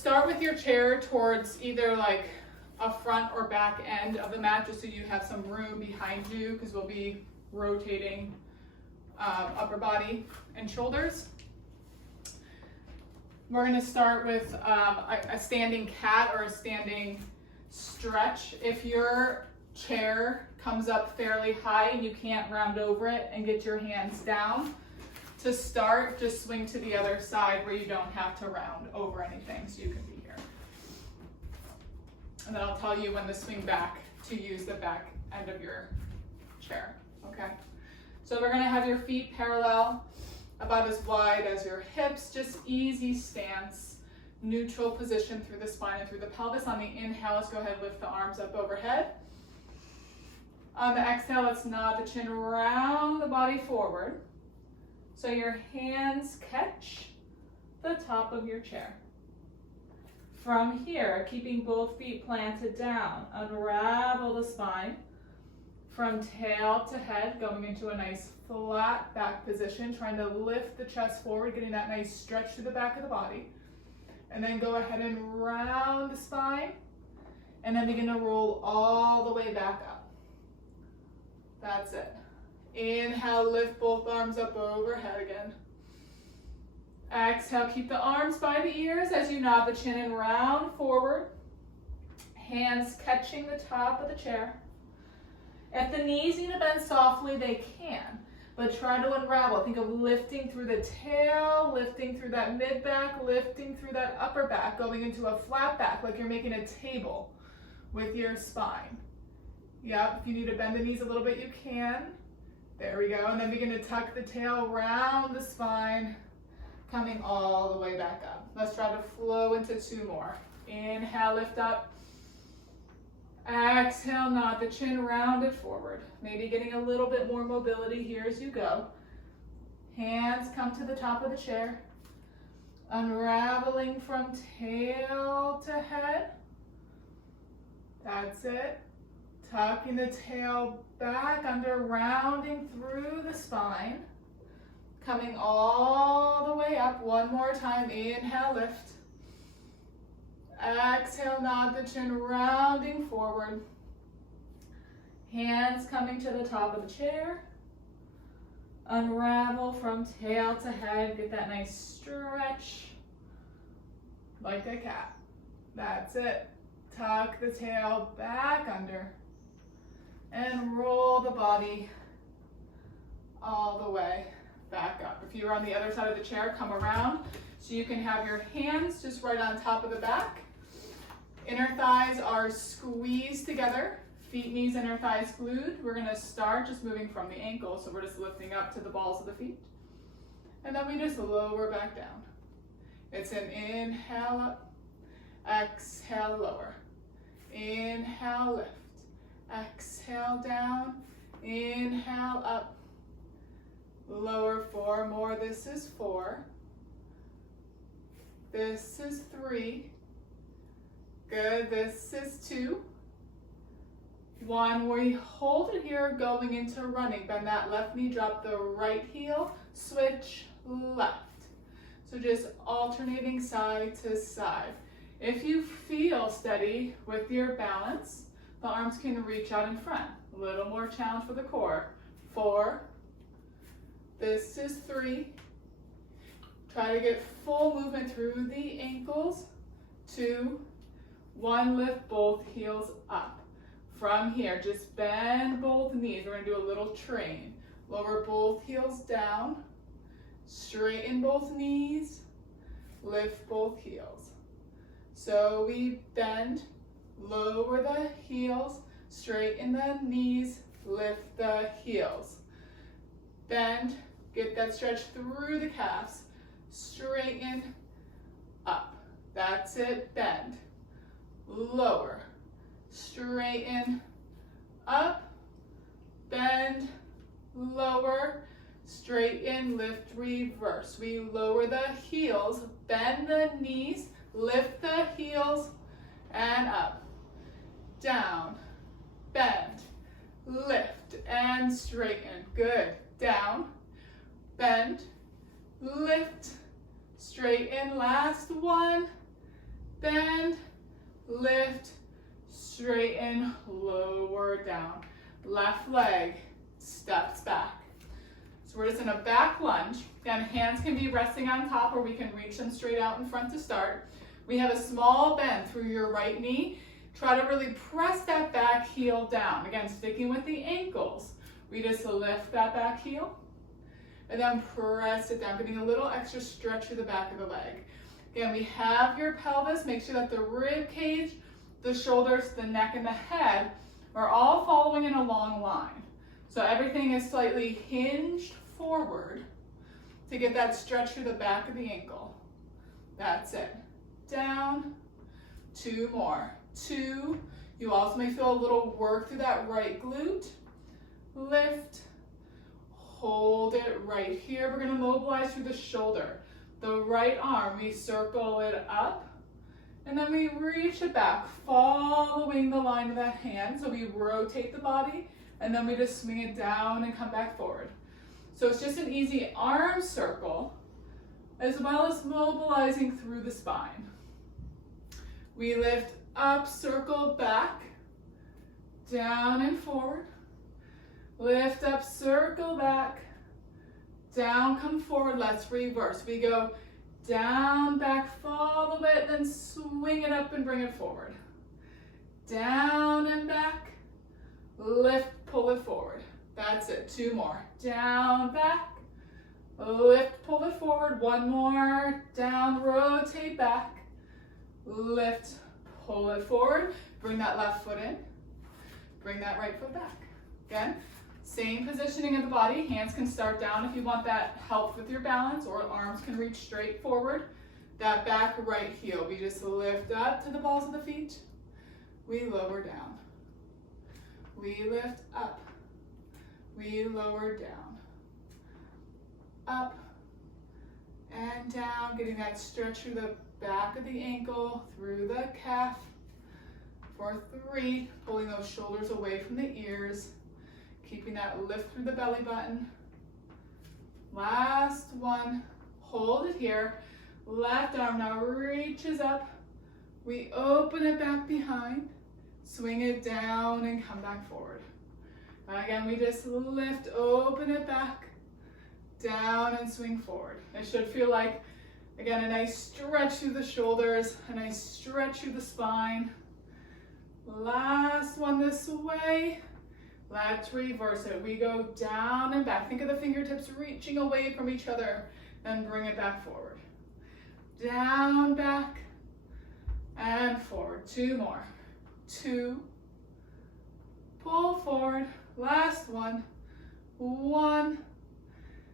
start with your chair towards either like a front or back end of the mat, just so you have some room behind you, because we'll be rotating upper body and shoulders. We're going to start with a standing cat or a standing stretch. If your chair comes up fairly high and you can't round over it and get your hands down, to start, just swing to the other side where you don't have to round over anything, so you can be here. And then I'll tell you when to swing back to use the back end of your chair, okay? So we're gonna have your feet parallel, about as wide as your hips, just easy stance, neutral position through the spine and through the pelvis. On the inhale, let's go ahead and lift the arms up overhead. On the exhale, let's nod the chin around the body forward. So your hands catch the top of your chair. From here, keeping both feet planted down, unravel the spine. From tail to head, going into a nice flat back position, trying to lift the chest forward, getting that nice stretch through the back of the body. And then go ahead and round the spine, and then begin to roll all the way back up. That's it. Inhale, lift both arms up overhead again. Exhale, keep the arms by the ears as you nod the chin and round forward. Hands catching the top of the chair. If the knees need to bend softly, they can, but try to unravel. Think of lifting through the tail, lifting through that mid back, lifting through that upper back, going into a flat back like you're making a table with your spine. Yep, if you need to bend the knees a little bit, you can. There we go, and then begin to tuck the tail around the spine, coming all the way back up. Let's try to flow into two more. Inhale, lift up. Exhale, nod the chin rounded forward. Maybe getting a little bit more mobility here as you go. Hands come to the top of the chair. Unraveling from tail to head. That's it. Tucking the tail back under, rounding through the spine. Coming all the way up. One more time. Inhale, lift. Exhale, nod the chin, rounding forward. Hands coming to the top of the chair. Unravel from tail to head. Get that nice stretch like a cat. That's it. Tuck the tail back under and roll the body all the way back up. If you're on the other side of the chair, come around so you can have your hands just right on top of the back. Inner thighs are squeezed together, feet, knees, inner thighs glued. We're gonna start just moving from the ankle, so we're just lifting up to the balls of the feet. And then we just lower back down. It's an inhale up, exhale lower. Inhale lift, exhale down, inhale up, lower. Four more. This is 4. This is 3. Good. This is 2. 1. We hold it here, going into running. Bend that left knee, drop the right heel, switch left. So just alternating side to side. If you feel steady with your balance, the arms can reach out in front. A little more challenge for the core. 4. This is 3. Try to get full movement through the ankles. 2. 1, lift both heels up. From here, just bend both knees. We're gonna do a little train. Lower both heels down. Straighten both knees. Lift both heels. So we bend, lower the heels, straighten the knees, lift the heels. Bend, get that stretch through the calves. Straighten, up. That's it, bend. Lower, straighten, up, bend, lower, straighten, lift, reverse. We lower the heels, bend the knees, lift the heels, and up, down, bend, lift, and straighten. Good. Down, bend, lift, straighten. Last one. bend, lift, straighten, lower down. Left leg steps back. So we're just in a back lunge. Again, hands can be resting on top or we can reach them straight out in front to start. We have a small bend through your right knee. Try to really press that back heel down. Again, sticking with the ankles. We just lift that back heel and then press it down, getting a little extra stretch through the back of the leg. Again, we have your pelvis. Make sure that the rib cage, the shoulders, the neck, and the head are all following in a long line. So everything is slightly hinged forward to get that stretch through the back of the ankle. That's it. Down, 2 more. 2. You also may feel a little work through that right glute. Lift, hold it right here. We're going to mobilize through the shoulder. The right arm, we circle it up, and then we reach it back, following the line of that hand. So we rotate the body, and then we just swing it down and come back forward. So it's just an easy arm circle, as well as mobilizing through the spine. We lift up, circle back, down and forward. Lift up, circle back, down, come forward. Let's reverse. We go down, back, follow it, then swing it up and bring it forward. Down and back, lift, pull it forward. That's it. 2 more. Down, back, lift, pull it forward. 1 more. Down, rotate back, lift, pull it forward. Bring that left foot in. Bring that right foot back. Again, same positioning of the body. Hands can start down if you want that help with your balance, or arms can reach straight forward. That back right heel, we just lift up to the balls of the feet. We lower down. We lift up. We lower down. Up and down, getting that stretch through the back of the ankle, through the calf. For 3, pulling those shoulders away from the ears. Keeping that lift through the belly button. Last one. Hold it here. Left arm now reaches up. We open it back behind. Swing it down and come back forward. Again, we just lift, open it back, down and swing forward. It should feel like, again, a nice stretch through the shoulders, a nice stretch through the spine. Last one this way. Let's reverse it. We go down and back. Think of the fingertips reaching away from each other, then bring it back forward. Down, back, and forward. 2 more. 2. Pull forward. Last one. 1.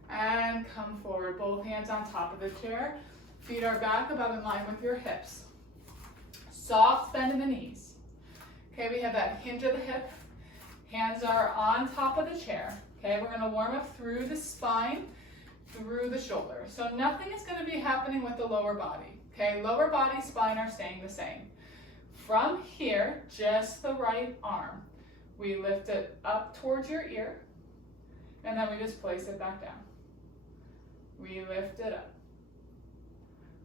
And come forward. Both hands on top of the chair. Feet are back about in line with your hips. Soft bend in the knees. Okay, we have that hinge of the hip. Hands are on top of the chair. Okay, we're going to warm up through the spine, through the shoulder. So nothing is going to be happening with the lower body. Okay, lower body, spine are staying the same. From here, just the right arm. We lift it up towards your ear, and then we just place it back down. We lift it up.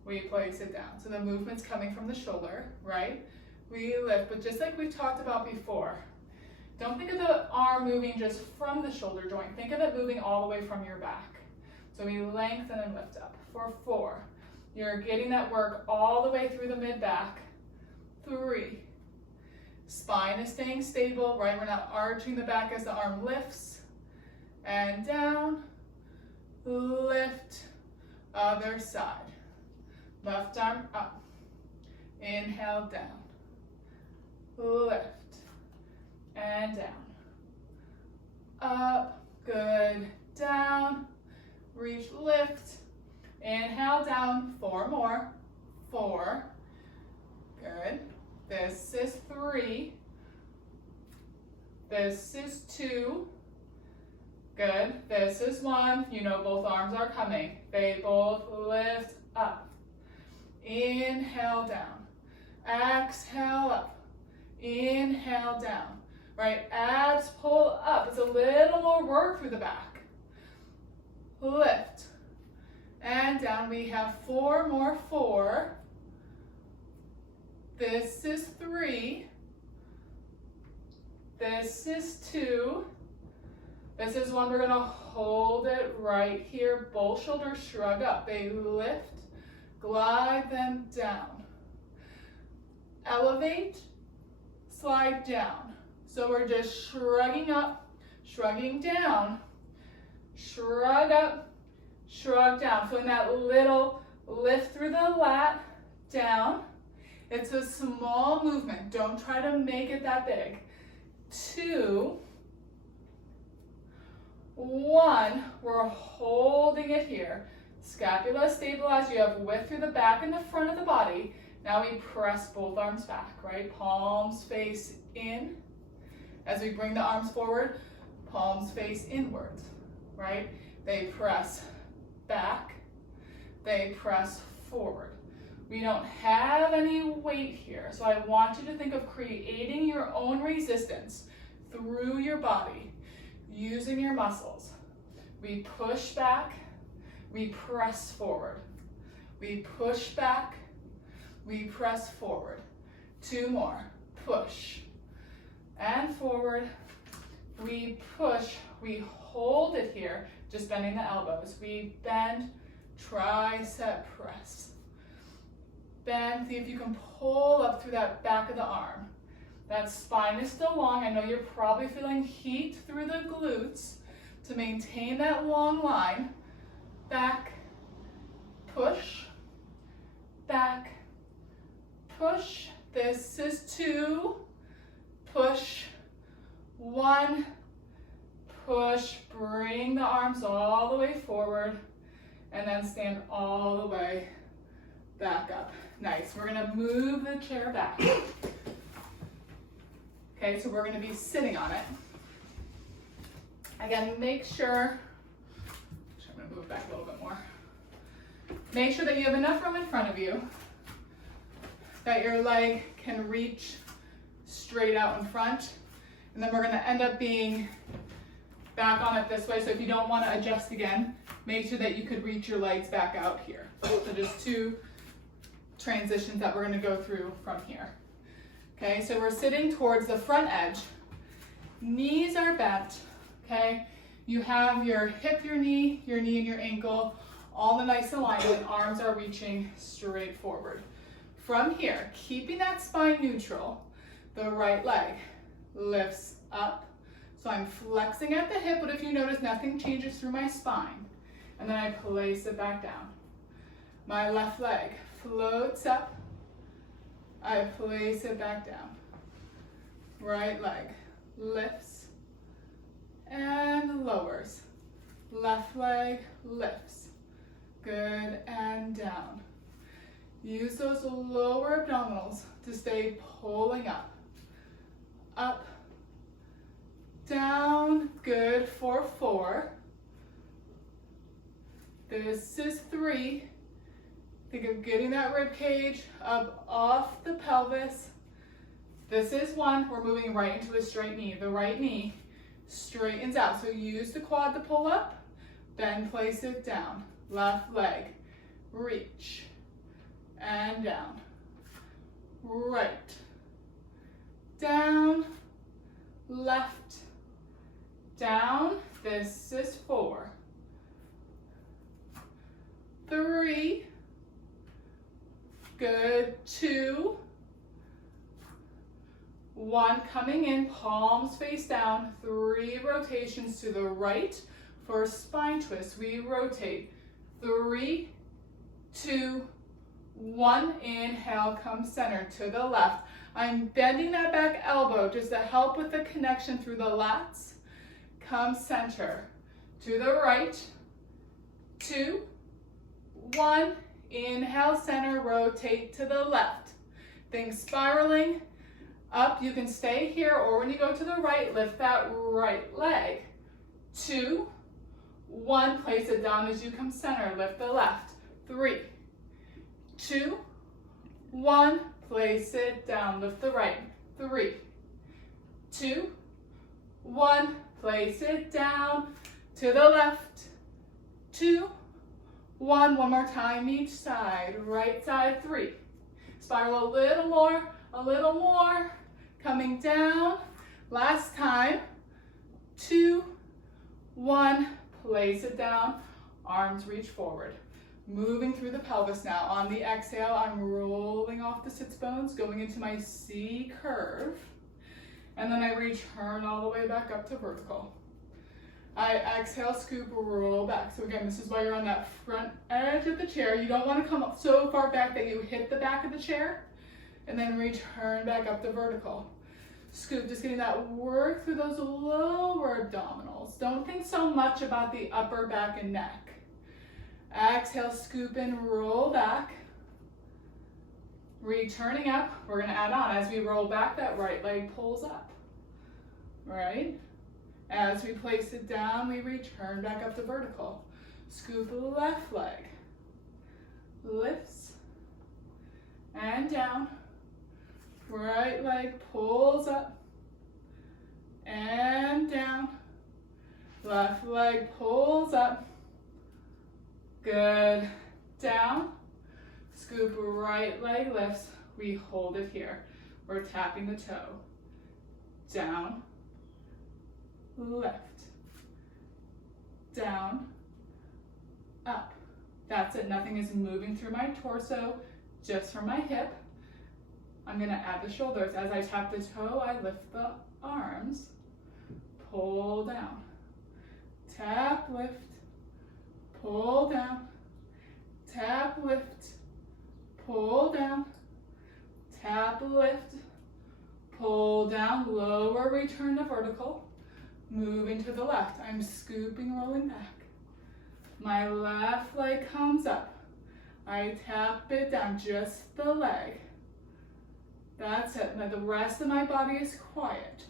We place it down. So the movement's coming from the shoulder, right? We lift, but just like we've talked about before, don't think of the arm moving just from the shoulder joint. Think of it moving all the way from your back. So we lengthen and lift up. For 4, you're getting that work all the way through the mid-back. 3, spine is staying stable, right? We're not arching the back as the arm lifts. And down, lift, other side. Left arm up, inhale down, lift, and down, up, good, down, reach, lift, inhale down, 4 more, 4, good, this is 3, this is 2, good, this is 1, you know both arms are coming, they both lift up, inhale down, exhale up, inhale down. Right, abs pull up. It's a little more work through the back. Lift. And down. We have 4 more. 4. This is 3. This is 2. This is one we're going to hold it right here. Both shoulders shrug up. They lift, glide them down. Elevate, slide down. So we're just shrugging up, shrugging down, shrug up, shrug down. Feeling that little lift through the lat, down. It's a small movement. Don't try to make it that big. 2, 1, we're holding it here. Scapula stabilized, you have width through the back and the front of the body. Now we press both arms back, right? Palms face in. As we bring the arms forward, palms face inwards, right? They press back, they press forward. We don't have any weight here, so I want you to think of creating your own resistance through your body, using your muscles. We push back, we press forward. We push back, we press forward. 2 more, push and forward. We push, we hold it here, just bending the elbows. We bend, tricep press. Bend, see if you can pull up through that back of the arm. That spine is still long. I know you're probably feeling heat through the glutes. To maintain that long line, back, push, back, push. This is 2, push, 1, push, bring the arms all the way forward, and then stand all the way back up. Nice. We're going to move the chair back. Okay, so we're going to be sitting on it. Again, make sure, I'm going to move back a little bit more. Make sure that you have enough room in front of you that your leg can reach straight out in front. And then we're going to end up being back on it this way. So if you don't want to adjust again, make sure that you could reach your legs back out here. So just 2 transitions that we're going to go through from here. Okay, so we're sitting towards the front edge. Knees are bent, okay? You have your hip, your knee, and your ankle, all in nice alignment. Arms are reaching straight forward. From here, keeping that spine neutral, the right leg lifts up. So I'm flexing at the hip, but if you notice, nothing changes through my spine. And then I place it back down. My left leg floats up. I place it back down. Right leg lifts and lowers. Left leg lifts. Good, and down. Use those lower abdominals to stay pulling up. Up, down, good for 4. This is 3. Think of getting that rib cage up off the pelvis. This is 1. We're moving right into a straight knee. The right knee straightens out. So use the quad to pull up, then place it down. Left leg, reach, and down. Right, down, left, down. This is 4. 3, good, 2, 1, coming in, palms face down, 3 rotations to the right. For spine twist, we rotate, 3, 2, 1, inhale, come center to the left. I'm bending that back elbow just to help with the connection through the lats. Come center to the right, 2, 1, inhale, center, rotate to the left. Things spiraling up, you can stay here, or when you go to the right, lift that right leg. 2, 1, place it down as you come center, lift the left. 3, 2, 1, place it down, lift the right. 3, 2, 1, place it down to the left. 2, 1, one more time each side. Right side, 3. Spiral a little more. Coming down. Last time. 2, 1, place it down. Arms reach forward. Moving through the pelvis now. On the exhale, I'm rolling off the sits bones, going into my C curve. And then I return all the way back up to vertical. I exhale, scoop, roll back. So again, this is why you're on that front edge of the chair. You don't want to come up so far back that you hit the back of the chair. And then return back up to vertical. Scoop, just getting that work through those lower abdominals. Don't think so much about the upper back and neck. Exhale, scoop and roll back. Returning up, we're gonna add on. As we roll back, that right leg pulls up, right? As we place it down, we return back up to vertical. Scoop left leg, lifts, and down. Right leg pulls up, and down. Left leg pulls up. Good. Down. Scoop, right leg lifts. We hold it here. We're tapping the toe. Down. Left. Down. Up. That's it. Nothing is moving through my torso, just from my hip. I'm going to add the shoulders. As I tap the toe, I lift the arms. Pull down. Tap, lift. Pull down, tap, lift, pull down, tap, lift, pull down, lower, return to vertical, moving to the left. I'm scooping, rolling back. My left leg comes up. I tap it down, just the leg. That's it. Now the rest of my body is quiet.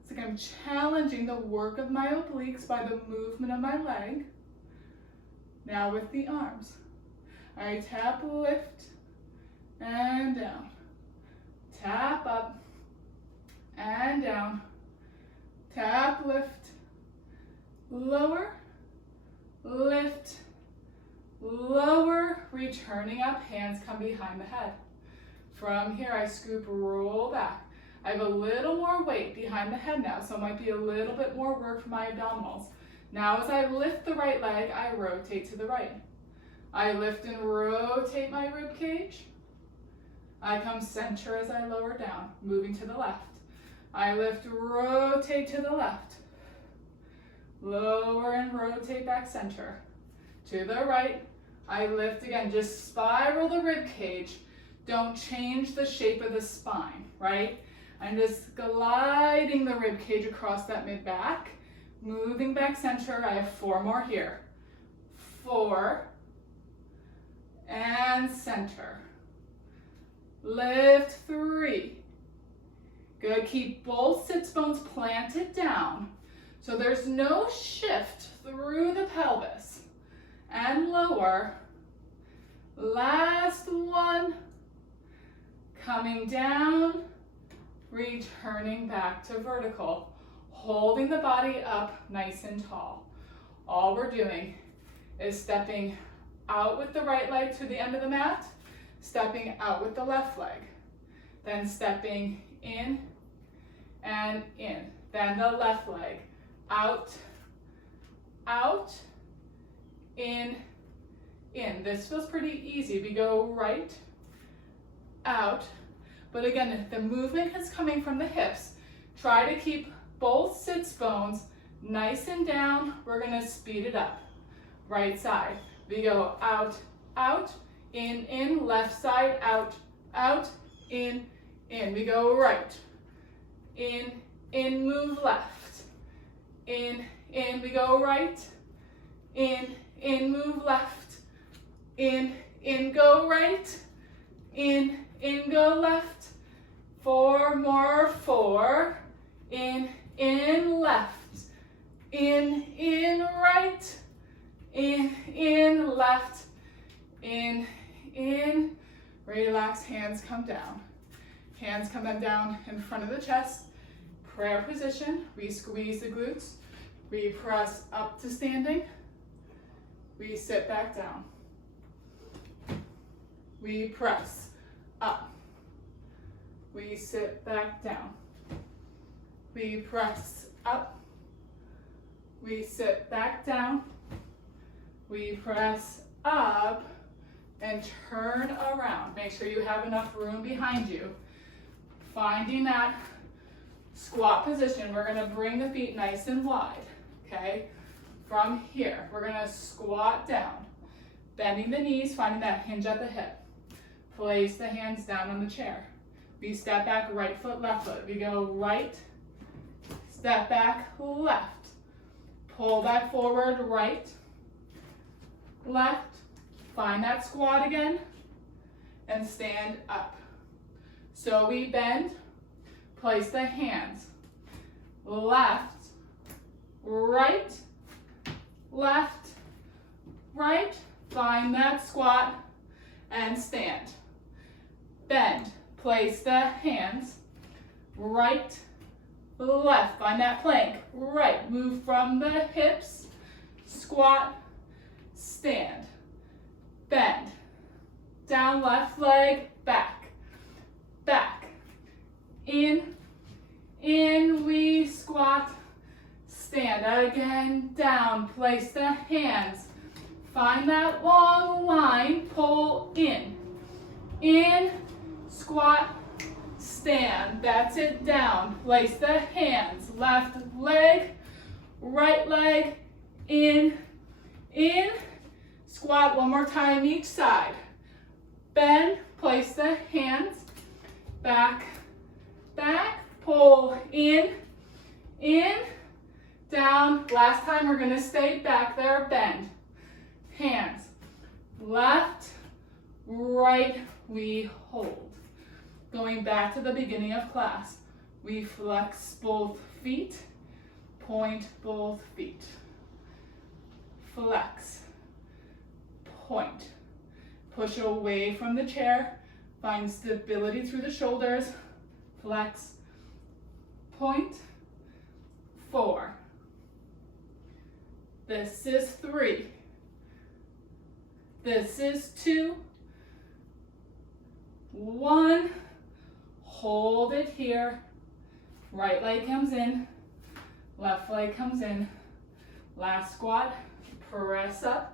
It's like I'm challenging the work of my obliques by the movement of my leg. Now with the arms, I tap, lift, and down. Tap up, and down. Tap, lift, lower, lift, lower, returning up, hands come behind the head. From here, I scoop, roll back. I have a little more weight behind the head now, so it might be a little bit more work for my abdominals. Now as I lift the right leg, I rotate to the right. I lift and rotate my rib cage. I come center as I lower down, moving to the left. I lift, rotate to the left. Lower and rotate back center. To the right, I lift again, just spiral the rib cage. Don't change the shape of the spine, right? I'm just gliding the rib cage across that mid-back. Moving back center, I have 4 more here. 4, and center. Lift, 3. Good, keep both sits bones planted down. So there's no shift through the pelvis. And lower. Last one. Coming down, returning back to vertical. Holding the body up nice and tall. All we're doing is stepping out with the right leg to the end of the mat, stepping out with the left leg, then stepping in and in. Then the left leg, out, out, in, in. This feels pretty easy. We go right, out, but again, the movement is coming from the hips. Try to keep both sits bones nice and down. We're gonna speed it up. Right side, we go out, out, in, left side, out, out, in. We go right, in, move left, in, we go right, in, move left, in, go right, in, go left. 4 more, 4, in, left, in, right, in, left, in, relax, hands come down. Hands come down in front of the chest. Prayer position, we squeeze the glutes. We press up to standing. We sit back down. We press up. We sit back down. We press up. We sit back down. We press up and turn around. Make sure you have enough room behind you. Finding that squat position, we're gonna bring the feet nice and wide, okay? From here, we're gonna squat down, bending the knees, finding that hinge at the hip. Place the hands down on the chair. We step back, right foot, left foot. We go right, step back, left. Pull that forward, right, left. Find that squat again, and stand up. So we bend, place the hands, left, right, left, right. Find that squat and stand. Bend, place the hands, right, left. Find that plank, right. Move from the hips, squat, stand. Bend, down, left leg, back, back, in, we squat, stand. Again, down, place the hands, find that long line, pull in, squat, stand. That's it, down, place the hands, left leg, right leg, in, squat one more time each side. Bend, place the hands, back, pull in, down. Last time we're gonna stay back there, bend. Hands, left, right, we hold. Going back to the beginning of class, we flex both feet, point both feet. Flex. Point. Push away from the chair. Find stability through the shoulders. Flex. Point. 4. This is 3. This is 2. 1. Hold it here. Right leg comes in. Left leg comes in. Last squat. Press up.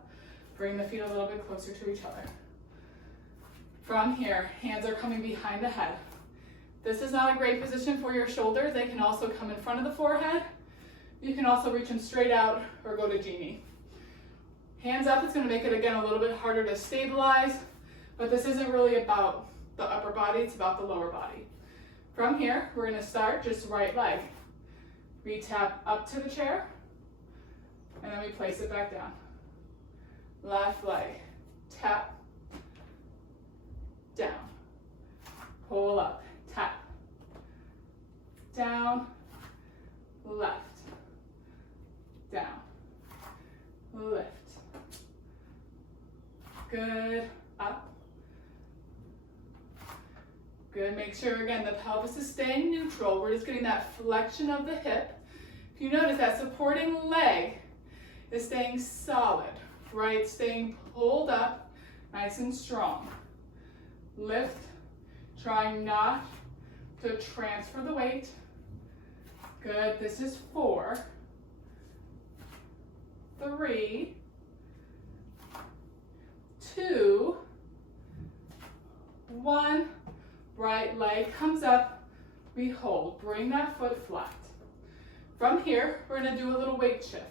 Bring the feet a little bit closer to each other. From here, hands are coming behind the head. This is not a great position for your shoulders. They can also come in front of the forehead. You can also reach them straight out or go to genie. Hands up, it's gonna make it again a little bit harder to stabilize, but this isn't really about the upper body, it's about the lower body. From here, we're gonna start just right leg. We tap up to the chair, and then we place it back down. Left leg, tap, down, pull up, tap, down, left, down, lift. Good, up. Good, make sure again the pelvis is staying neutral. We're just getting that flexion of the hip. If you notice that supporting leg is staying solid, right? Staying pulled up, nice and strong. Lift, trying not to transfer the weight. Good, this is 4, 3, 2, 1. Right leg comes up, we hold. Bring that foot flat. From here, we're gonna do a little weight shift.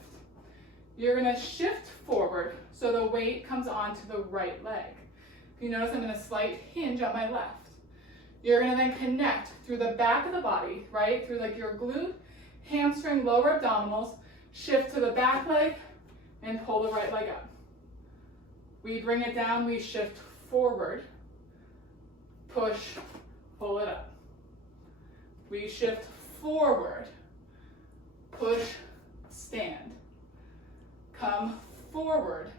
You're gonna shift forward so the weight comes onto the right leg. If you notice, I'm gonna slight hinge on my left. You're gonna then connect through the back of the body, right? Through like your glute, hamstring, lower abdominals, shift to the back leg and pull the right leg up. We bring it down, we shift forward, push, pull it up. We shift forward, push, stand. Come forward,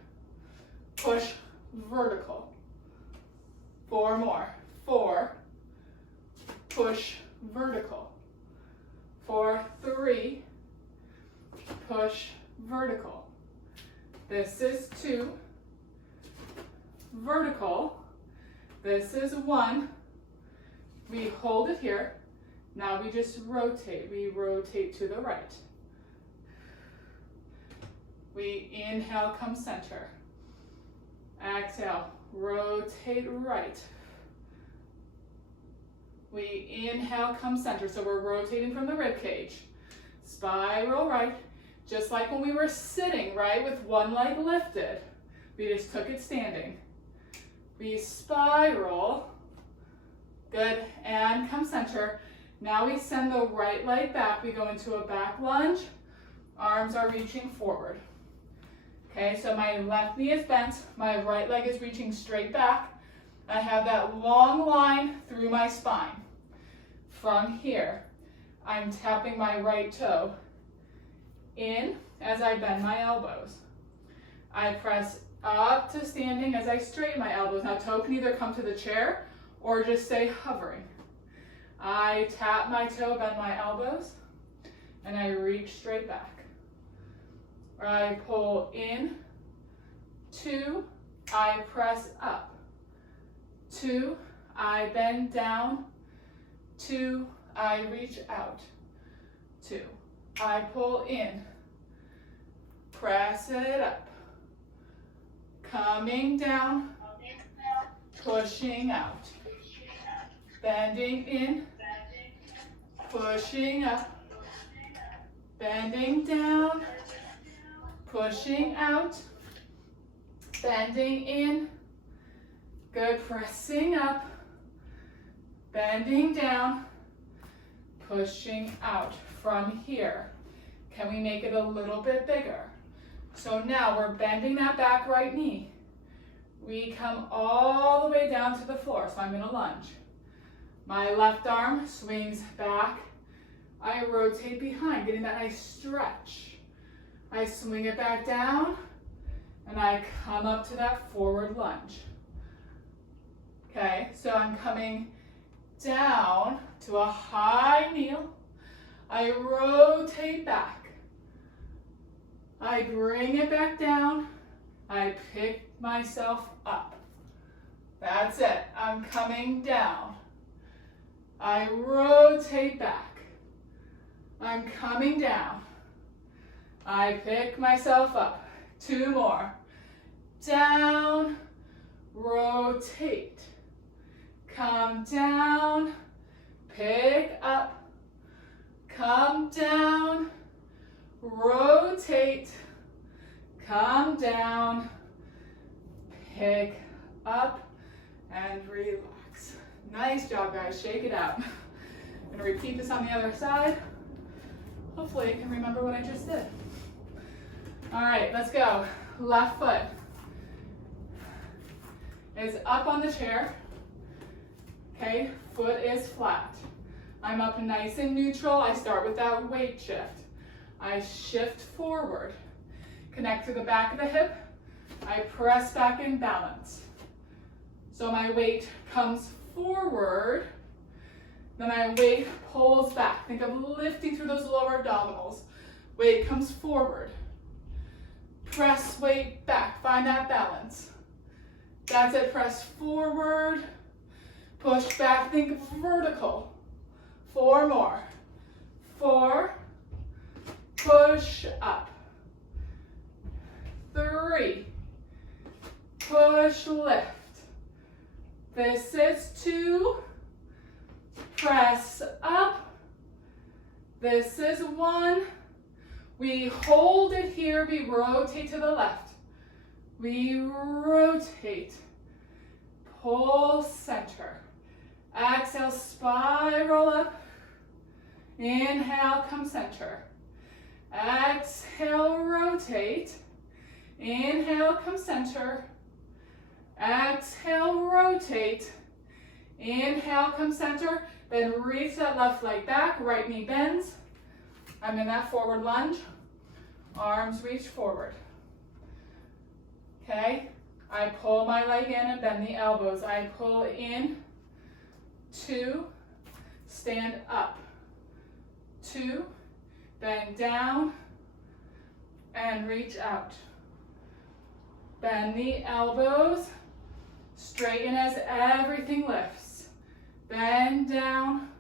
push, vertical. 4 more. 4, push, vertical. 4, 3, push, vertical. This is 2, vertical. This is 1, We hold it here. Now we just rotate. We rotate to the right. We inhale, come center. Exhale, rotate right. We inhale, come center. So we're rotating from the rib cage. Spiral right. Just like when we were sitting, right, with one leg lifted. We just took it standing. We spiral. Good, and come center. Now we send the right leg back. We go into a back lunge. Arms are reaching forward. Okay, so my left knee is bent. My right leg is reaching straight back. I have that long line through my spine. From here, I'm tapping my right toe in as I bend my elbows. I press up to standing as I straighten my elbows. Now toe can either come to the chair or just stay hovering. I tap my toe, bend my elbows, and I reach straight back. I pull in, 2, I press up, 2, I bend down, 2, I reach out, 2, I pull in, press it up, coming down, pushing out, bending in, pushing up, bending down, pushing out, bending in, good, pressing up, bending down, pushing out. From here, can we make it a little bit bigger? So now we're bending that back right knee. We come all the way down to the floor, so I'm in a lunge. My left arm swings back. I rotate behind, getting that nice stretch. I swing it back down, and I come up to that forward lunge. Okay, so I'm coming down to a high kneel. I rotate back. I bring it back down. I pick myself up. That's it. I'm coming down. I rotate back. I'm coming down. I pick myself up. 2 more. Down, rotate. Come down, pick up. Come down, rotate. Come down, pick up, and relax. Nice job, guys. Shake it out. I'm gonna repeat this on the other side. Hopefully you can remember what I just did. All right, let's go. Left foot is up on the chair. Okay, foot is flat. I'm up nice and neutral. I start with that weight shift. I shift forward. Connect to the back of the hip. I press back in balance. So my weight comes forward, then my weight pulls back. Think of lifting through those lower abdominals. Weight comes forward. Press weight back, find that balance. That's it, press forward, push back, think vertical. 4 more. 4, push up. 3, push lift. This is 2, press up. This is 1. We hold it here, we rotate to the left. We rotate, pull center. Exhale, spiral up. Inhale, come center. Exhale, rotate. Inhale, come center. Exhale, rotate. Inhale, come center. Then reach that left leg back, right knee bends. I'm in that forward lunge. Arms reach forward. Okay, I pull my leg in and bend the elbows. I pull in, 2, stand up, 2, bend down, and reach out. Bend the elbows, straighten as everything lifts. bend down,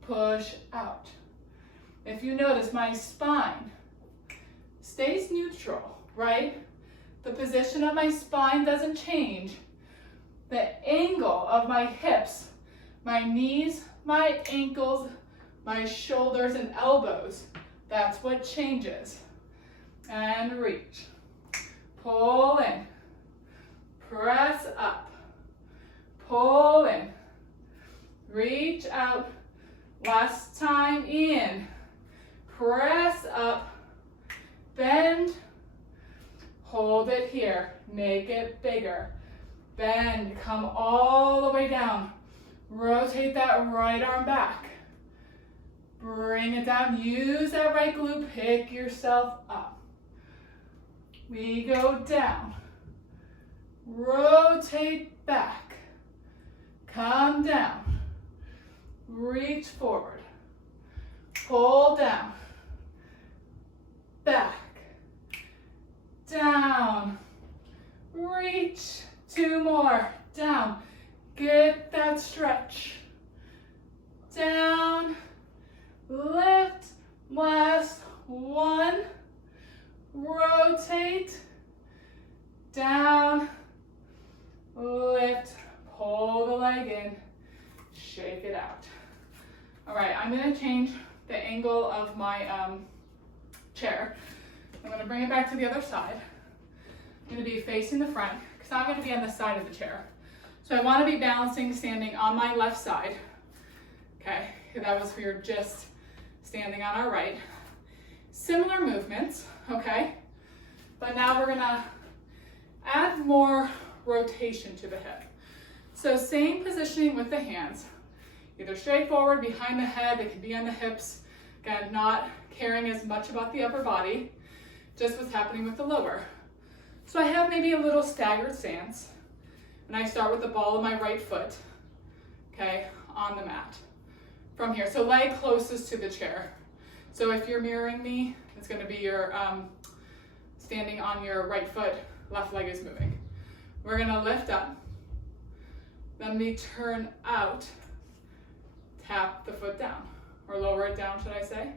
push out. If you notice, my spine stays neutral, right? The position of my spine doesn't change. The angle of my hips, my knees, my ankles, my shoulders and elbows, that's what changes. And reach. Pull in. Press up. Pull in. Reach out. Last time in. Press up. Bend. Hold it here. Make it bigger. Bend. Come all the way down. Rotate that right arm back. Bring it down. Use that right glute. Pick yourself up. We go down. Rotate back. Come down. Reach forward. Pull down. Back. Down. Reach. 2 more. Down. Get that stretch. Down. Lift. Last 1. Rotate. Down. Lift. Pull the leg in. Shake it out. All right, I'm going to change the angle of my chair. I'm going to bring it back to the other side. I'm going to be facing the front because I'm going to be on the side of the chair. So I want to be balancing, standing on my left side. Okay, that was for your just standing on our right. Similar movements, okay? But now we're gonna add more rotation to the hip. So same positioning with the hands, either straight forward, behind the head, they can be on the hips. Again, not caring as much about the upper body, just what's happening with the lower. So I have maybe a little staggered stance, and I start with the ball of my right foot, okay, on the mat. From here, so leg closest to the chair. So if you're mirroring me, it's gonna be your standing on your right foot, left leg is moving. We're gonna lift up, then we turn out, tap the foot down, or lower it down, should I say.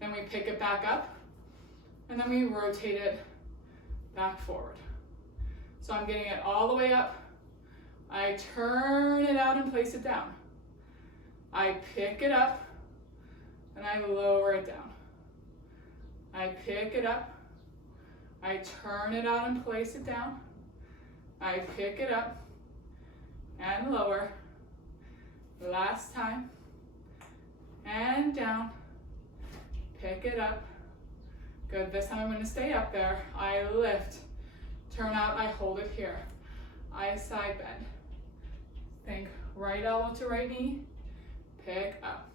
Then we pick it back up, and then we rotate it back forward. So I'm getting it all the way up, I turn it out and place it down. I pick it up, and I lower it down. I pick it up, I turn it out and place it down. I pick it up and lower. Last time. And down. Pick it up. Good, this time I'm going to stay up there. I lift. Turn out, I hold it here. I side bend. Think right elbow to right knee. Pick up.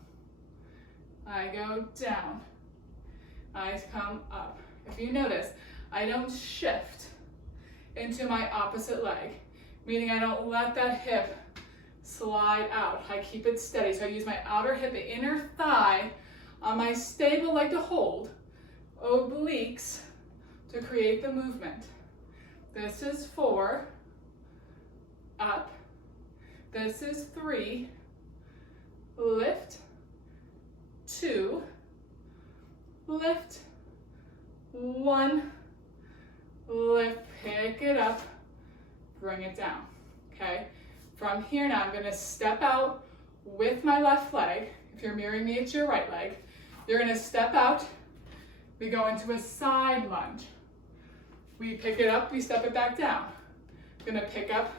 I go down. I come up. If you notice, I don't shift into my opposite leg, meaning I don't let that hip slide out. I keep it steady. So I use my outer hip, the inner thigh on my stable leg to hold, obliques to create the movement. This is 4, up. This is 3, lift, 2, lift, 1, lift, pick it up, bring it down, okay? From here now, I'm gonna step out with my left leg. If you're mirroring me, it's your right leg. You're gonna step out, we go into a side lunge. We pick it up, we step it back down. I'm gonna pick up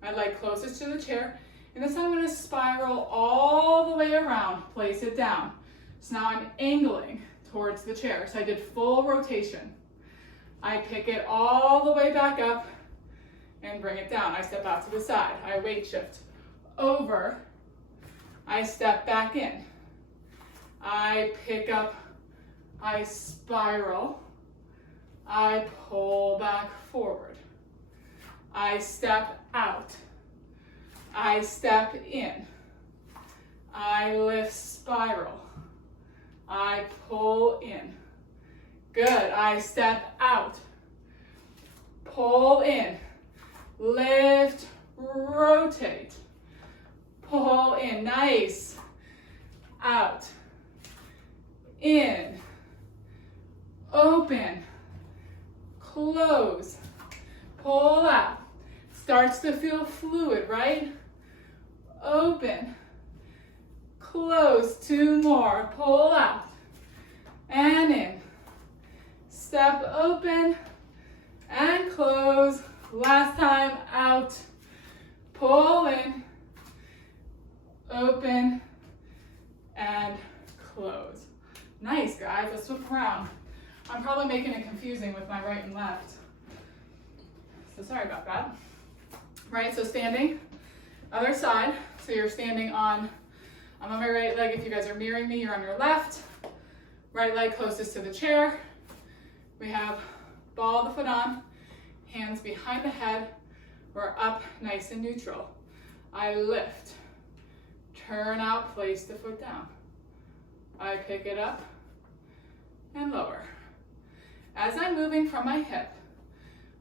my leg closest to the chair, and this time I'm gonna spiral all the way around, place it down. So now I'm angling towards the chair. So I did full rotation. I pick it all the way back up and bring it down. I step out to the side. I weight shift over. I step back in. I pick up. I spiral. I pull back forward. I step out. I step in. I lift, spiral. I pull in. Good. I step out. Pull in. Lift, rotate. pull in, nice. Out, in, open, close, pull out. Starts to feel fluid, right? Open, close, 2 more, pull out, and in. Step open, and close. Last time, out, pull in, open, and close. Nice, guys, let's flip around. I'm probably making it confusing with my right and left. So sorry about that. Right, so standing, other side. So you're standing on, I'm on my right leg. If you guys are mirroring me, you're on your left. Right leg closest to the chair. We have ball of the foot on, hands behind the head. We're up, nice and neutral. I lift, turn out, place the foot down. I pick it up and lower. As I'm moving from my hip,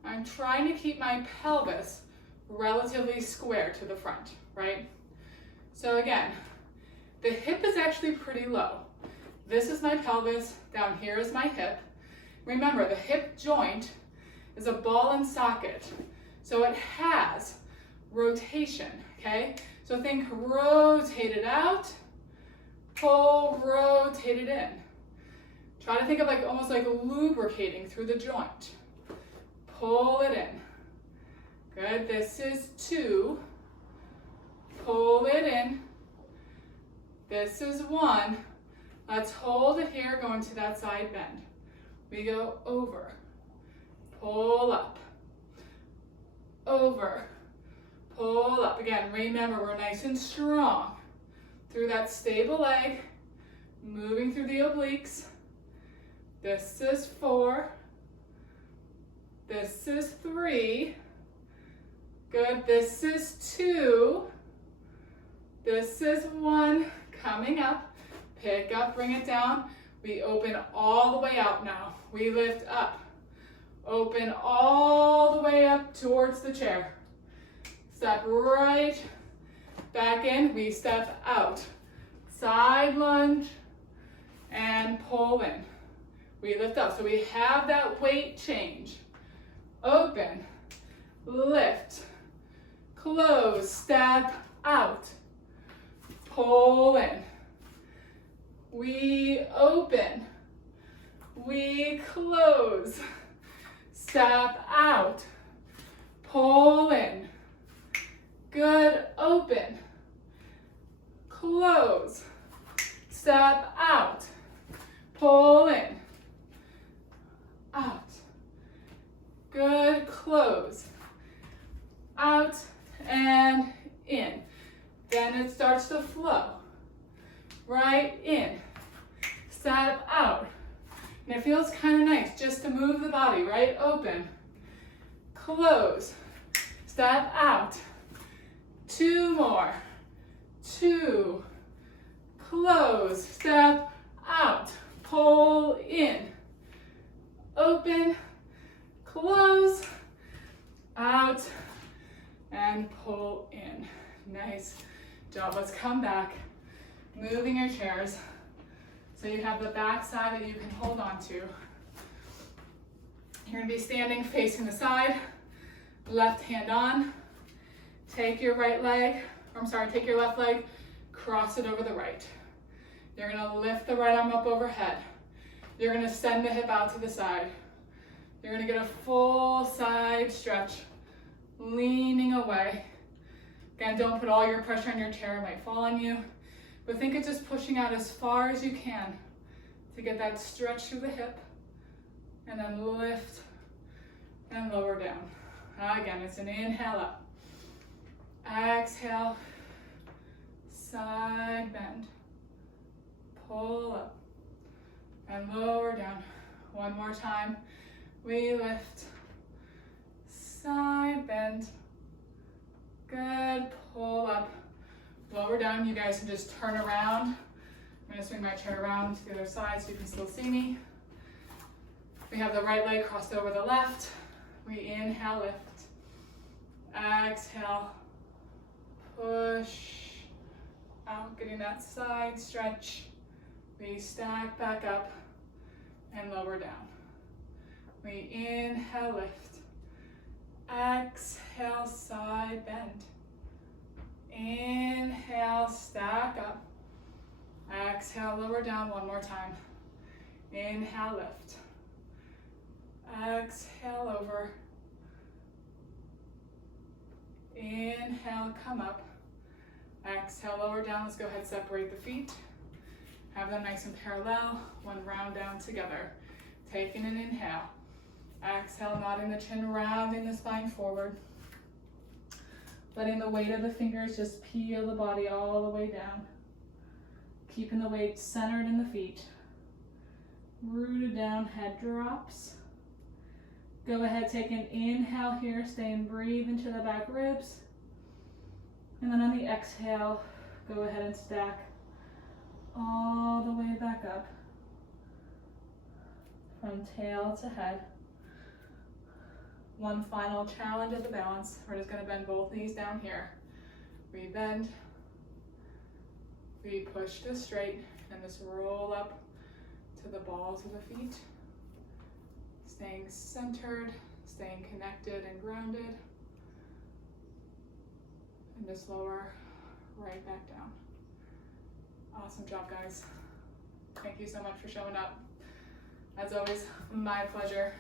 I'm trying to keep my pelvis relatively square to the front, right? So again, the hip is actually pretty low. This is my pelvis, down here is my hip. Remember, the hip joint is a ball and socket, so it has rotation, okay? So think rotate it out, pull, rotate it in. Try to think of almost like lubricating through the joint. Pull it in. Good, this is 2. Pull it in. This is 1. Let's hold it here, going to that side bend. We go over, pull up, over, pull up. Again, remember, we're nice and strong through that stable leg, moving through the obliques. This is 4. This is 3. Good, this is 2. This is 1. Coming up, pick up, bring it down. We open all the way out now. We lift up. Open all the way up towards the chair. Step right back in. We step out. Side lunge and pull in. We lift up. So we have that weight change. Open, lift, close, step out, pull in. We open, we close, step out, pull in. Good, open, close, step out, pull in, out. Good, close, out and in. Then it starts to flow. Right in, step out. And it feels kind of nice just to move the body, right? Open, close, step out. 2 more, 2, close, step out, pull in, open, close, out, and pull in. Nice job. Let's come back. Moving your chairs so you have the back side that you can hold on to. You're going to be standing facing the side, left hand on. Take your right leg, take your left leg, cross it over the right. You're going to lift the right arm up overhead. You're going to send the hip out to the side. You're going to get a full side stretch, leaning away. Again, don't put all your pressure on your chair, it might fall on you. But think of just pushing out as far as you can to get that stretch through the hip, and then lift and lower down. Again, it's an inhale up. Exhale, side bend, pull up, and lower down. One more time. We lift, side bend, good, pull up, lower down. You guys can just turn around. I'm going to swing my chair around to the other side so you can still see me. We have the right leg crossed over the left. We inhale, lift. Exhale, push, out, getting that side stretch. We stack back up and lower down. We inhale, lift. Exhale, side bend. Inhale, stack up. Exhale, lower down one more time. Inhale, lift. Exhale, over. Inhale, come up. Exhale, lower down. Let's go ahead and separate the feet. Have them nice and parallel. One round down together. Taking an inhale. Exhale, nodding the chin, rounding the spine forward. Letting the weight of the fingers just peel the body all the way down. Keeping the weight centered in the feet. Rooted down, head drops. Go ahead, take an inhale here, stay and breathe into the back ribs. And then on the exhale, go ahead and stack all the way back up. From tail to head. One final challenge of the balance. We're just gonna bend both knees down here. We bend, we push to straight, and just roll up to the balls of the feet. Staying centered, staying connected and grounded. And just lower right back down. Awesome job, guys. Thank you so much for showing up. As always, my pleasure.